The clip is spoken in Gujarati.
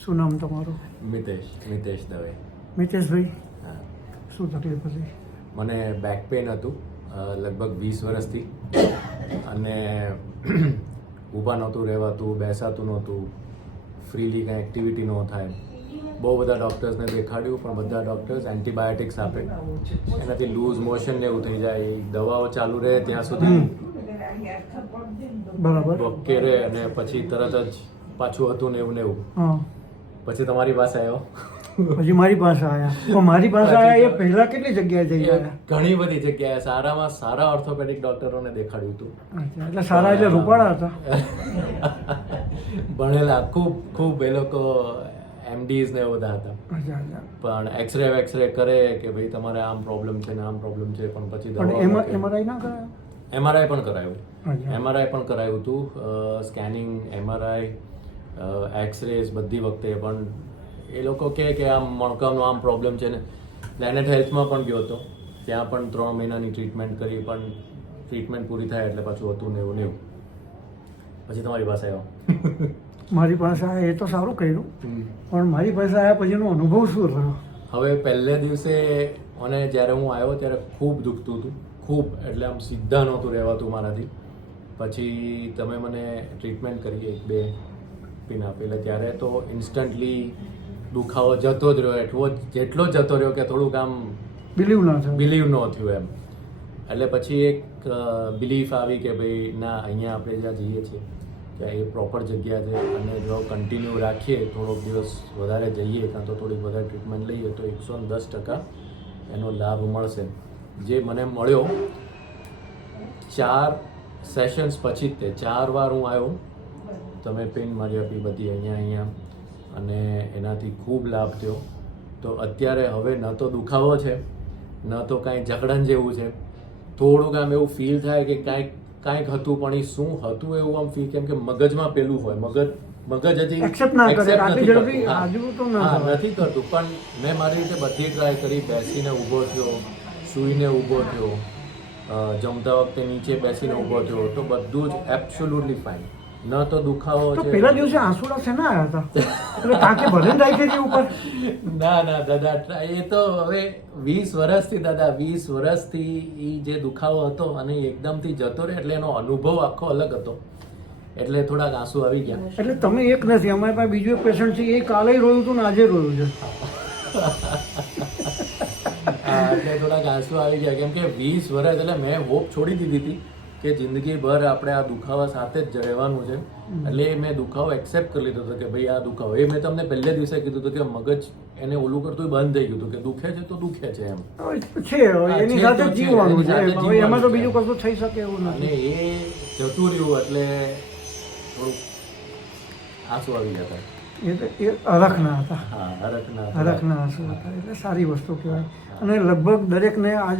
શું નામ તમારું? મિતેશ દવે. મિતેશભાઈ, હા, શું તકલીફ હતી? મને બેક પેઇન હતું લગભગ 20 વર્ષથી, અને ઊભા નહોતું રહેવાતું, બેસાતું નહોતું, ફ્રીલી કાંઈ એક્ટિવિટી ન થાય. બહુ બધા ડૉક્ટર્સને દેખાડ્યું, પણ બધા ડૉક્ટર્સ એન્ટીબાયોટિક્સ આપે, એનાથી લૂઝ મોશન ને એવું થઈ જાય. દવાઓ ચાલુ રહે ત્યાં સુધી બરાબર. ઓકે રહે, અને પછી તરત જ પાછું હતું ને એવું. હા, પછી તમારી પાસે આવ્યો. પછી મારી પાસે આવ્યા. તો મારી પાસે આવ્યા એ પહેલા કેટલી જગ્યાએ જઈ આવ્યા? ઘણી બધી જગ્યાએ સારામાં સારા ઓર્થોપેડિક ડોક્ટરોને દેખાડ્યું હતું. અચ્છા, એટલે સારા એટલે રૂપાળા હતા? ભણેલા, ખૂબ એ લોકો એમડીઝ ને બધા હતા. અચ્છા અચ્છા. પણ એક્સરે કરે કે ભાઈ તમારે આમ પ્રોબ્લેમ છે ને આમ પ્રોબ્લેમ છે, પણ પછી પણ એમઆરઆઈ ના કરાયા? એમઆરઆઈ પણ કરાયું. અચ્છા. એમઆરઆઈ પણ કરાયું હતું, સ્કેનિંગ, એમઆરઆઈ, એક્સરેસ બધી વખતે. પણ એ લોકો કહે કે આમ મણકાનો આમ પ્રોબ્લેમ છે ને. પ્લેનેટ હેલ્થમાં પણ ગયો હતો, ત્યાં પણ 3 મહિનાની ટ્રીટમેન્ટ કરી, પણ ટ્રીટમેન્ટ પૂરી થાય એટલે પાછું હતું ને એવું. પછી તમારી પાસે આવ્યો. મારી પાસે આવ્યા એ તો સારું કર્યું, પણ મારી પાસે આવ્યા પછીનો અનુભવ શું રહ્યો? હવે પહેલે દિવસે મને જ્યારે હું આવ્યો ત્યારે ખૂબ દુખતું હતું, ખૂબ, એટલે આમ સીધા નહોતું રહેવાતું મારાથી. પછી તમે મને ટ્રીટમેન્ટ કરી, 1-2 પિન આપી, એટલે ત્યારે તો ઇન્સ્ટન્ટલી દુખાવો જતો જ રહ્યો, જેટલો જતો રહ્યો કે થોડુંક આમ બિલીવ ના થયું. બિલીવ ન થયું એમ. એટલે પછી એક બિલીફ આવી કે ભાઈ ના, અહીંયા આપણે જ્યાં જઈએ છીએ ત્યાં એ પ્રોપર જગ્યા છે, અને જો કન્ટિન્યુ રાખીએ, થોડોક દિવસ વધારે જઈએ કાં તો થોડીક વધારે ટ્રીટમેન્ટ લઈએ તો 110% એનો લાભ મળશે. જે મને મળ્યો 4 સેશન્સ પછી જ, તે 4 વાર હું આવ્યો, તમે પિન મારી આપી બધી અહીંયા, અને એનાથી ખૂબ લાભ થયો. તો અત્યારે હવે ન તો દુખાવો છે, ન તો કાંઈ જકડન જેવું છે. થોડુંક આમ એવું ફીલ થાય કે કાંઈક હતું, પણ એ શું હતું એવું આમ ફીલ, કેમ કે મગજમાં પેલું હોય, મગજ હજી એક્સેપ્ટ ના કરે, આટલી ઝડપી આજુ તો ના નથી કરતું. પણ મેં મારી રીતે બધી ટ્રાય કરી, બેસીને ઊભો થયો, સૂઈને ઊભો થયો, જમતા વખતે નીચે બેસીને ઊભો થયો, તો બધું જ એબ્સોલ્યુટલી ફાઇન. ન તો દુખાવો તો છે. પહેલા દિવસે આંસુડા શેના આવ્યા હતા? એટલે તાકે ભલે રાખી હતી ઉપર? ના દાદા, એ તો હવે 20 વર્ષથી દાદા, 20 વર્ષથી એ જે દુખાવો હતો અને એકદમથી જતો રહે, એટલે એનો અનુભવ આખો અલગ હતો. એટલે થોડાક આંસુ આવી ગયા. એટલે તમે એક નથી, અમારી પાસે બીજું એક પેશન્ટ છે, એ કાલે રોયું હતું ને આજે રોયું છે. એટલે થોડાક આંસુ આવી ગયા, કેમ કે 20 વર્ષ, એટલે મેં હોપ છોડી દીધી હતી કે જિંદગીભર આપણે આ દુખાવા સાથે જ રહેવાનું છે. એટલે મેં દુખાવો એક્સેપ્ટ કરી લીધો હતો કે ભાઈ આ દુખાવો, એ મેં તમને પહેલે દિવસે કીધું હતું કે મગજ એને ઓલું કરતું બંધ થઈ ગયું હતું કે દુખે છે તો દુખે છે એમ છે, એની સાથે જીવવાનું છે, એમાં તો બીજું કશું થઈ શકે એવું અને નથી. એ જતું રહ્યું એટલે થોડુંક આંસુ આવી જતા. એ અરખના હતા. હા, હરખના આંસુ હતા, એટલે સારી વસ્તુ કહેવાય. અને લગભગ દરેકને આ